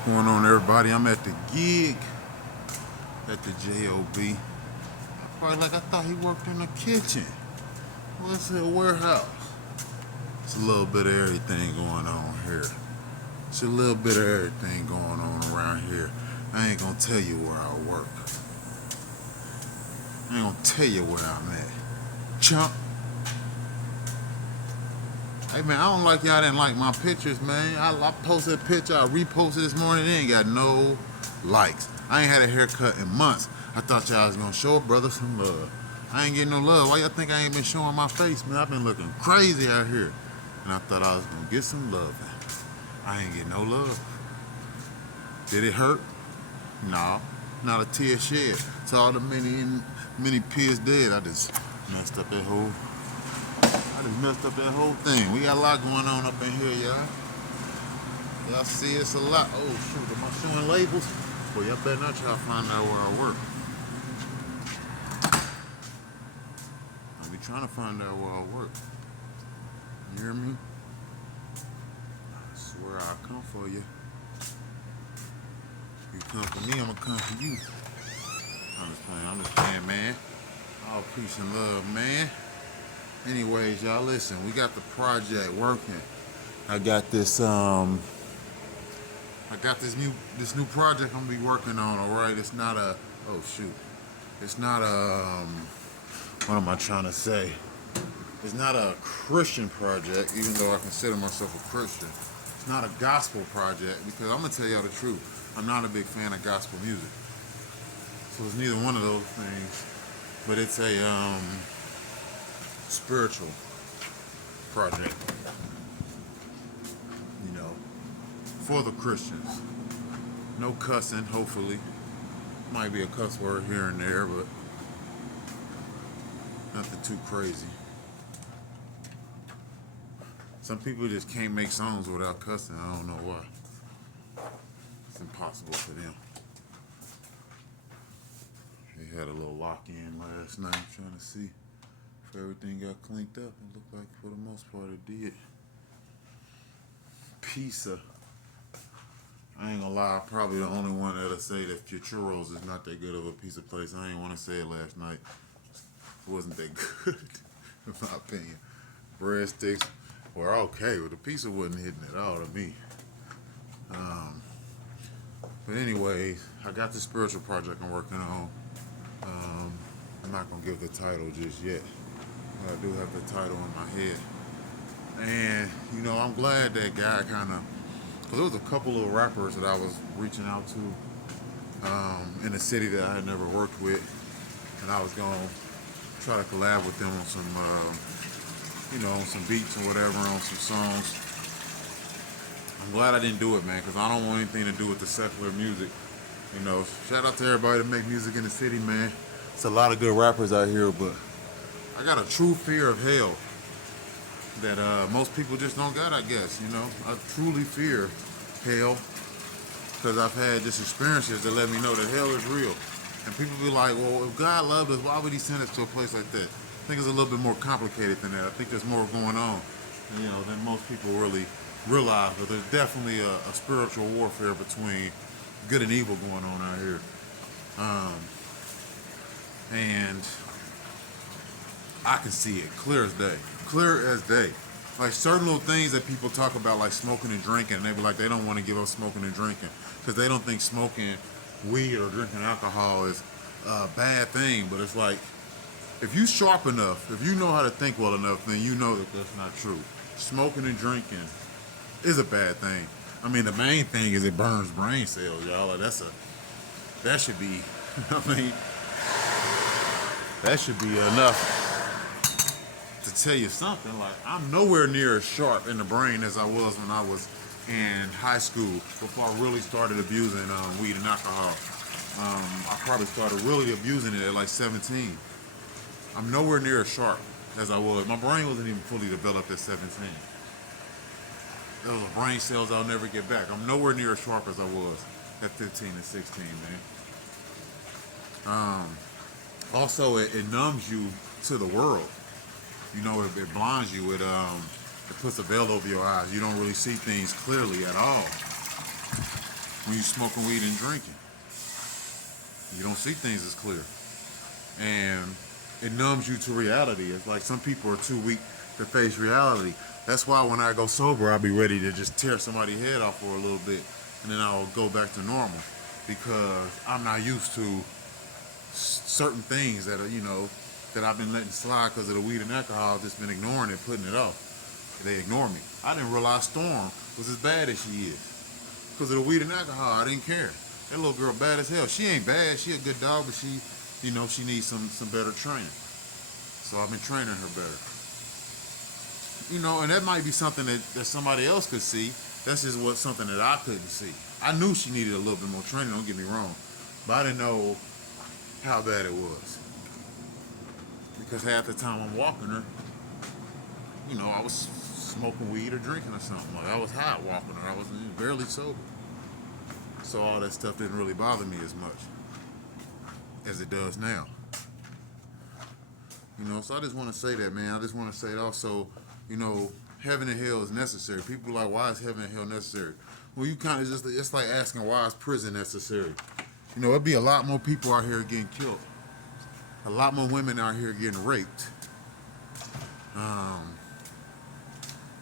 What's going on, everybody? I'm at the gig at the JOB. Probably like I thought he worked in the kitchen. Well, it's a warehouse. It's a little bit of everything going on here. It's a little bit of everything going on around here. I ain't gonna tell you where I work. I ain't gonna tell you where I'm at. Chump. Hey man, I don't like y'all didn't like my pictures, man. I posted a picture, I reposted this morning, it ain't got no likes. I ain't had a haircut in months. I thought y'all was gonna show a brother some love. I ain't getting no love. Why y'all think I ain't been showing my face, man? I've been looking crazy out here. And I thought I was gonna get some love. I ain't getting no love. Did it hurt? No. Not a tear shed. To all the many peers dead, I just messed up that whole thing. We got a lot going on up in here, y'all. Y'all see it's a lot. Oh shoot, am I showing labels? Well, y'all better not try to find out where I work. I be trying to find out where I work. You hear me? I swear I'll come for you. You come for me, I'm gonna come for you. I'm just playing, man. All peace and love, man. Anyways, y'all listen, we got the project working. I got this new project I'm gonna be working on, alright? It's not a It's not a what am I trying to say? It's not a Christian project, even though I consider myself a Christian. It's not a gospel project because I'm gonna tell y'all the truth. I'm not a big fan of gospel music. So it's neither one of those things. But it's a spiritual project, you know, for the Christians. No cussing, hopefully. Might be a cuss word here and there, but nothing too crazy. Some people just can't make songs without cussing. I don't know why. It's impossible for them. They had a little lock-in last night trying to see if everything got cleaned up. It looked like for the most part it did. Pizza. I ain't gonna lie, I'm probably the only one that'll say that your churros is not that good of a pizza place. I ain't want to say it last night. It wasn't that good, in my opinion. Breadsticks were okay, but the pizza wasn't hitting at all to me. But anyways, I got the spiritual project I'm working on. I'm not gonna give the title just yet. But I do have the title in my head. And, you know, I'm glad that guy kind of, because there was a couple of rappers that I was reaching out to in a city that I had never worked with. And I was going to try to collab with them on some, on some beats or whatever, on some songs. I'm glad I didn't do it, man, because I don't want anything to do with the secular music. You know, shout out to everybody that make music in the city, man. It's a lot of good rappers out here, but I got a true fear of hell that most people just don't got, I guess, you know. I truly fear hell because I've had just experiences that let me know that hell is real. And people be like, well, if God loved us, why would he send us to a place like that? I think it's a little bit more complicated than that. I think there's more going on, you know, than most people really realize. But there's definitely a spiritual warfare between good and evil going on out here. And I can see it clear as day. Clear as day. Like certain little things that people talk about, like smoking and drinking, and they be like, they don't want to give up smoking and drinking because they don't think smoking weed or drinking alcohol is a bad thing. But it's like, if you sharp enough, if you know how to think well enough, then you know that that's not true. Smoking and drinking is a bad thing. I mean, the main thing is it burns brain cells, y'all. Like that should be, I mean, that should be enough to tell you something. Like, I'm nowhere near as sharp in the brain as I was when I was in high school before I really started abusing weed and alcohol. I probably started really abusing it at like 17. I'm nowhere near as sharp as I was. My brain wasn't even fully developed at 17. Those are brain cells I'll never get back. I'm nowhere near as sharp as I was at 15 and 16, man. Also, it numbs you to the world. You know, it blinds you. It puts a veil over your eyes. You don't really see things clearly at all when you're smoking weed and drinking. You don't see things as clear. And it numbs you to reality. It's like some people are too weak to face reality. That's why when I go sober, I'll be ready to just tear somebody's head off for a little bit, and then I'll go back to normal because I'm not used to certain things that are, that I've been letting slide because of the weed and alcohol. I've just been ignoring it, putting it off. They ignore me. I didn't realize Storm was as bad as she is because of the weed and alcohol. I didn't care. That little girl bad as hell. She ain't bad. She a good dog, but she needs some better training. So I've been training her better. And that might be something that somebody else could see. That's just something that I couldn't see. I knew she needed a little bit more training, don't get me wrong. But I didn't know how bad it was. Because half the time I'm walking her, I was smoking weed or drinking or something. Like I was high walking her. I was barely sober. So all that stuff didn't really bother me as much as it does now. So I just want to say that, man. I just want to say it also, heaven and hell is necessary. People are like, why is heaven and hell necessary? Well, you kind of it's like asking, why is prison necessary? It'd be a lot more people out here getting killed. A lot more women out here getting raped.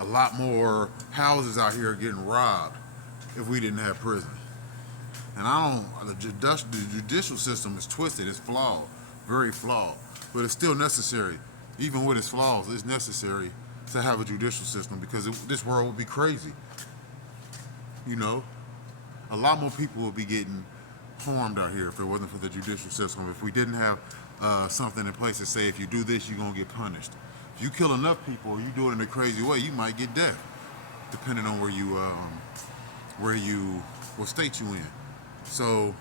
A lot more houses out here getting robbed if we didn't have prison. And the judicial system is twisted, it's flawed, very flawed. But it's still necessary. Even with its flaws, it's necessary to have a judicial system because this world would be crazy. A lot more people would be getting harmed out here if it wasn't for the judicial system. If we didn't have something in place to say, if you do this, you're going to get punished. If you kill enough people or you do it in a crazy way, you might get death, depending on what state you in. So,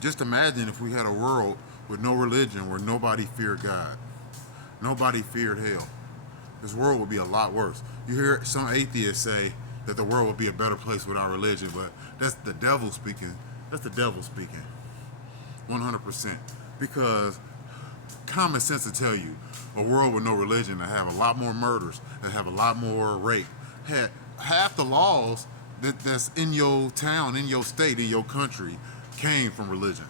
just imagine if we had a world with no religion, where nobody feared God, nobody feared hell. This world would be a lot worse. You hear some atheists say that the world would be a better place without religion, but that's the devil speaking. That's the devil speaking, 100%. Because common sense will tell you a world with no religion that have a lot more murders, that have a lot more rape. Half the laws that's in your town, in your state, in your country came from religion.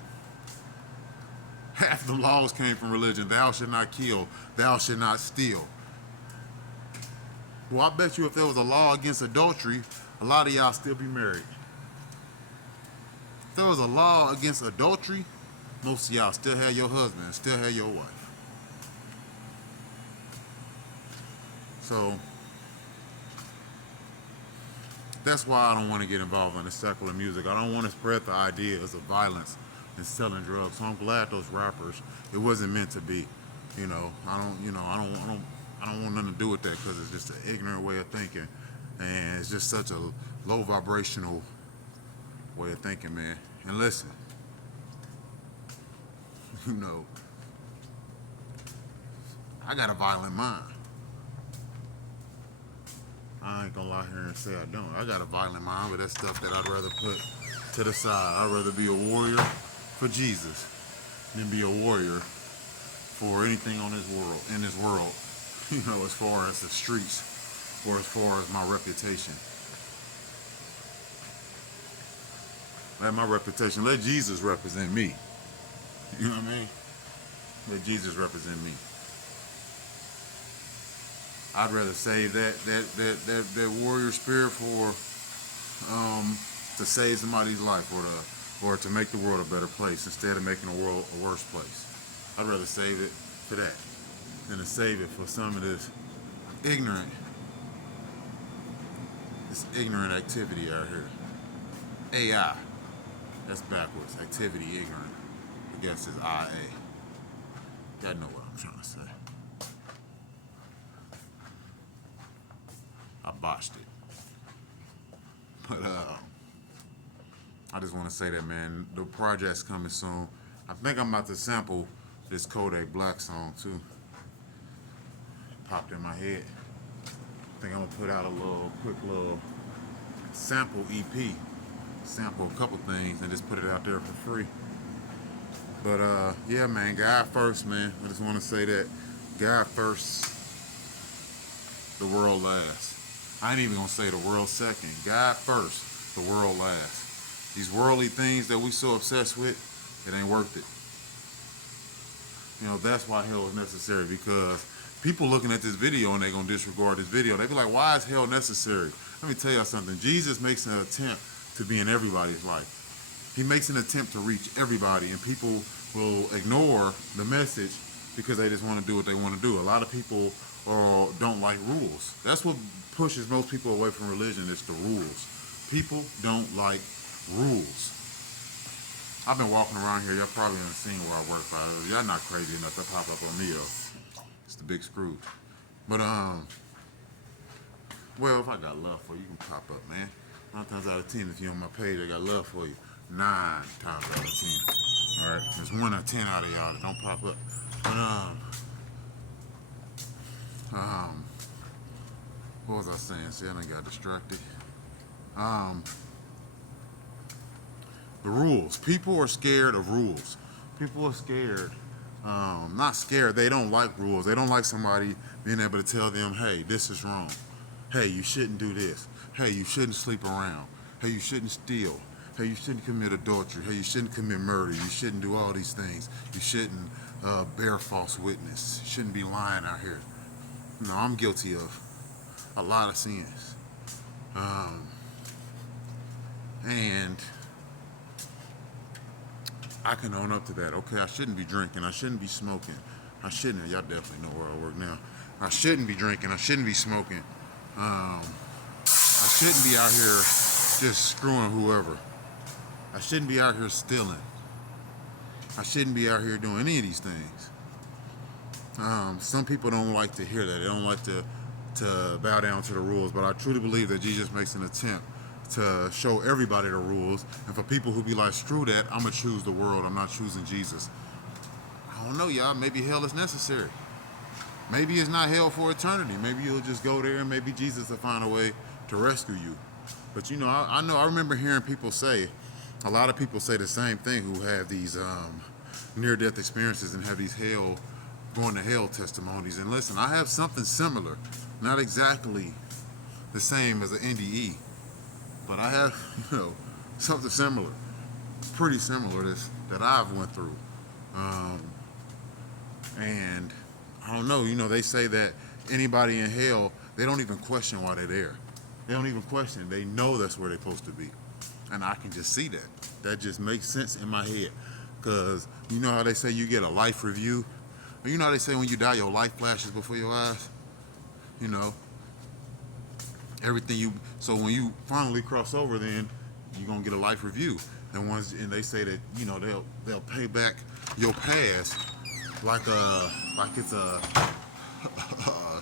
Half the laws came from religion. Thou should not kill. Thou should not steal. Well, I bet you if there was a law against adultery, a lot of y'all still be married. If there was a law against adultery, most of y'all still have your husband, still have your wife. So that's why I don't want to get involved in the secular music. I don't want to spread the ideas of violence and selling drugs. So I'm glad those rappers, it wasn't meant to be. I don't want nothing to do with that because it's just an ignorant way of thinking, and it's just such a low vibrational way of thinking, man. And listen, I got a violent mind. I ain't gonna lie here and say I don't. I got a violent mind, but that's stuff that I'd rather put to the side. I'd rather be a warrior for Jesus than be a warrior for anything in this world, as far as the streets or as far as my reputation. Let my reputation, let Jesus represent me. You know what I mean? Let Jesus represent me. I'd rather save that warrior spirit for to save somebody's life or to make the world a better place instead of making the world a worse place. I'd rather save it for that than to save it for some of this ignorant activity out here. AI. That's backwards. Activity ignorant. I guess it's IA. Y'all know what I'm trying to say. I botched it. But I just want to say that, man, the project's coming soon. I think I'm about to sample this Kodak Black song too. Popped in my head. I think I'm gonna put out a quick little sample EP. Sample a couple things and just put it out there for free. But yeah, man, God first, man. I just want to say that God first, the world last. I ain't even gonna say the world second. God first, the world last. These worldly things that we so obsessed with, it ain't worth it. You know, that's why hell is necessary, because people looking at this video and they gonna disregard this video. They be like, why is hell necessary? Let me tell y'all something. Jesus makes an attempt to be in everybody's life. He makes an attempt to reach everybody, and people will ignore the message because they just want to do what they want to do. A lot of people don't like rules. That's what pushes most people away from religion. It's the rules. People don't like rules. I've been walking around here. Y'all probably haven't seen where I work. Y'all not crazy enough to pop up on me though. It's the big screw. But well, if I got love for you, you can pop up, man. 9 times out of 10, if you're on my page, I got love for you. 9 times out of 10. All right, there's 1 or 10 out of y'all that don't pop up. But what was I saying? See, I done got distracted. The rules. People are scared of rules. People are scared. Not scared. They don't like rules. They don't like somebody being able to tell them, hey, this is wrong. Hey, you shouldn't do this. Hey, you shouldn't sleep around. Hey, you shouldn't steal. Hey, you shouldn't commit adultery. Hey, you shouldn't commit murder. You shouldn't do all these things. You shouldn't bear false witness. You shouldn't be lying out here. No, I'm guilty of a lot of sins. And I can own up to that. Okay, I shouldn't be drinking. I shouldn't be smoking. I shouldn't. Y'all definitely know where I work now. I shouldn't be drinking. I shouldn't be smoking. I shouldn't be out here just screwing whoever. I shouldn't be out here stealing. I shouldn't be out here doing any of these things. Some people don't like to hear that. They don't like to bow down to the rules. But I truly believe that Jesus makes an attempt to show everybody the rules. And for people who be like, screw that, I'm going to choose the world. I'm not choosing Jesus. I don't know, y'all. Maybe hell is necessary. Maybe it's not hell for eternity. Maybe you'll just go there and maybe Jesus will find a way to rescue you. But you know, I remember hearing people say, a lot of people say the same thing who have these near-death experiences and have these going to hell testimonies. And listen, I have something similar. Not exactly the same as an NDE, but I have, something similar, pretty similar that I've went through. And I don't know, they say that anybody in hell, they don't even question why they're there. They don't even question it. They know that's where they're supposed to be. And I can just see that. That just makes sense in my head. Because you know how they say you get a life review? You know how they say when you die, your life flashes before your eyes? So when you finally cross over, then you're going to get a life review. And they say that, they'll pay back your past like it's a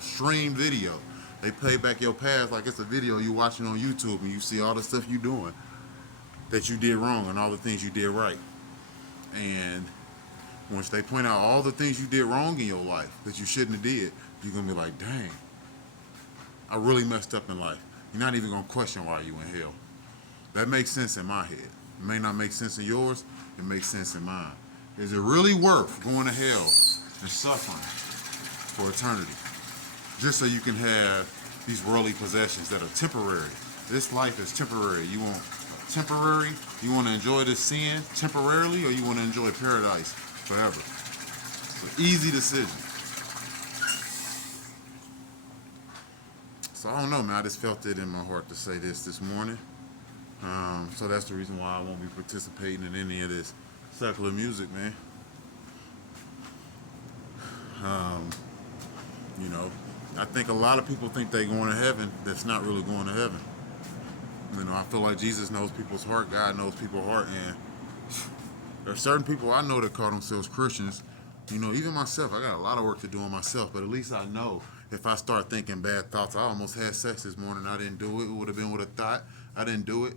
streamed video. They pay back your past like it's a video you watching on YouTube, and you see all the stuff you doing that you did wrong and all the things you did right. And once they point out all the things you did wrong in your life that you shouldn't have did, you're going to be like, dang, I really messed up in life. You're not even going to question why you in hell. That makes sense in my head. It may not make sense in yours. It makes sense in mine. Is it really worth going to hell and suffering for eternity just so you can have these worldly possessions that are temporary? This life is temporary. You want temporary? You want to enjoy this sin temporarily, or you want to enjoy paradise forever? It's an easy decision. So I don't know, man. I just felt it in my heart to say this morning. So that's the reason why I won't be participating in any of this secular music, man. I think a lot of people think they're going to heaven that's not really going to heaven. I feel like Jesus knows people's heart. God knows people's heart. And there are certain people I know that call themselves Christians. Even myself, I got a lot of work to do on myself, but at least I know if I start thinking bad thoughts. I almost had sex this morning. I didn't do it. It would have been with a thought. I didn't do it.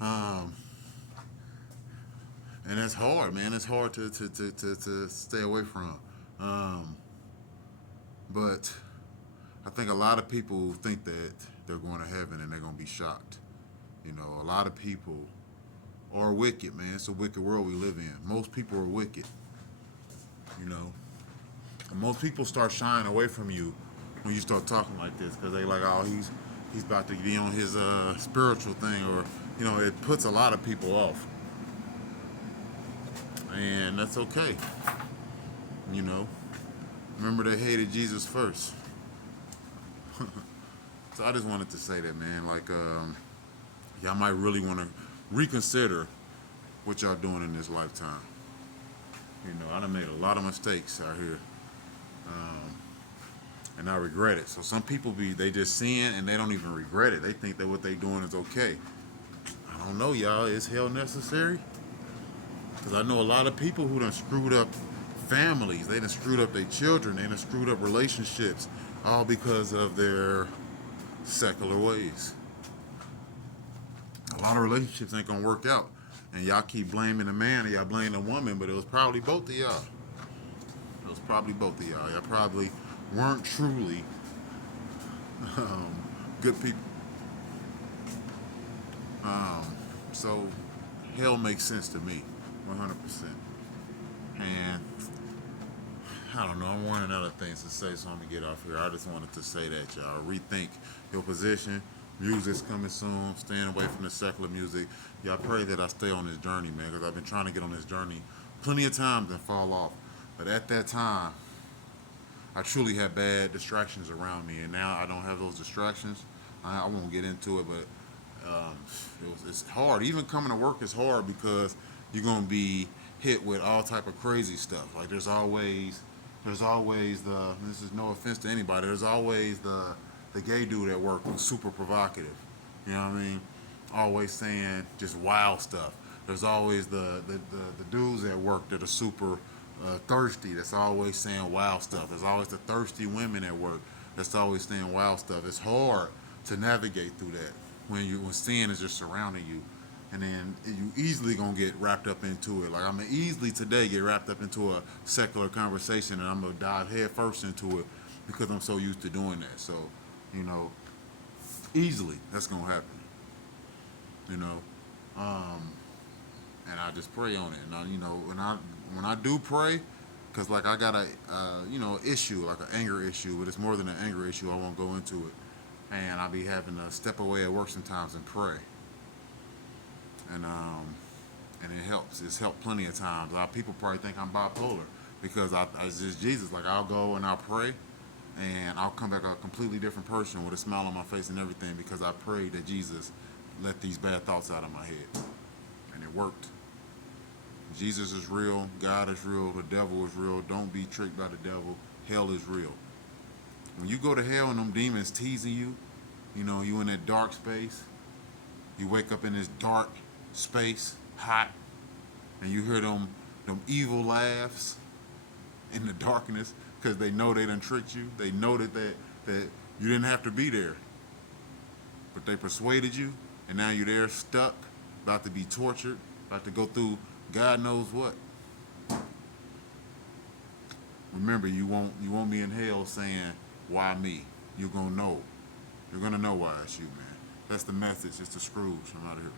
And that's hard, man. It's hard to stay away from. But I think a lot of people think that they're going to heaven and they're going to be shocked. A lot of people are wicked, man. It's a wicked world we live in. Most people are wicked. And most people start shying away from you when you start talking like this, because they like, oh, he's about to be on his spiritual thing, or it puts a lot of people off, and that's okay. You know, remember they hated Jesus first. So I just wanted to say that, man. Like, y'all might really want to reconsider what y'all doing in this lifetime. I done made a lot of mistakes out here, and I regret it. So some people they just sin and they don't even regret it. They think that what they doing is okay. I don't know, y'all. Is hell necessary? Because I know a lot of people who done screwed up families. They done screwed up their children. They done screwed up relationships, all because of their secular ways. A lot of relationships ain't gonna work out, and y'all keep blaming the man, or y'all blame the woman, but it was probably both of y'all. It was probably both of y'all. Y'all probably weren't truly um, good people. So hell makes sense to me, 100%. And I don't know. I'm running out of things to say, so I'm gonna get off here. I just wanted to say that, y'all rethink your position. Music's coming soon. Staying away from the secular music. Y'all pray that I stay on this journey, man, because I've been trying to get on this journey plenty of times and fall off. But at that time, I truly had bad distractions around me, and now I don't have those distractions. I won't get into it, but it's hard. Even coming to work is hard because you're gonna be hit with all type of crazy stuff. Like there's always the. This is no offense to anybody. There's always the gay dude at work who's super provocative. You know what I mean? Always saying just wild stuff. There's always the dudes at work that are super thirsty. That's always saying wild stuff. There's always the thirsty women at work that's always saying wild stuff. It's hard to navigate through that when sin is just surrounding you, and then you easily gonna get wrapped up into it. Like I'm gonna easily today get wrapped up into a secular conversation, and I'm gonna dive head first into it because I'm so used to doing that. So, you know, easily that's gonna happen. You know, um, and I just pray on it. And when I do pray, cause like I got a issue, like an anger issue, but it's more than an anger issue. I won't go into it, and I'll be having to step away at work sometimes and pray, and it helps. It's helped plenty of times. A lot of people probably think I'm bipolar because it's just Jesus. Like I'll go and I'll pray, and I'll come back a completely different person with a smile on my face and everything because I prayed that Jesus let these bad thoughts out of my head, and it worked. Jesus is real, God is real, the devil is real. Don't be tricked by the devil. Hell is real. When you go to hell and them demons teasing you, you in that dark space, you wake up in this dark space, hot, and you hear them evil laughs in the darkness because they know they done tricked you. They know that you didn't have to be there, but they persuaded you, and now you're there stuck, about to be tortured, about to go through God knows what. Remember, you won't be in hell saying, "Why me?" You're gonna know. You're gonna know why it's you, man. That's the message. It's the Scrooge. I'm out of here.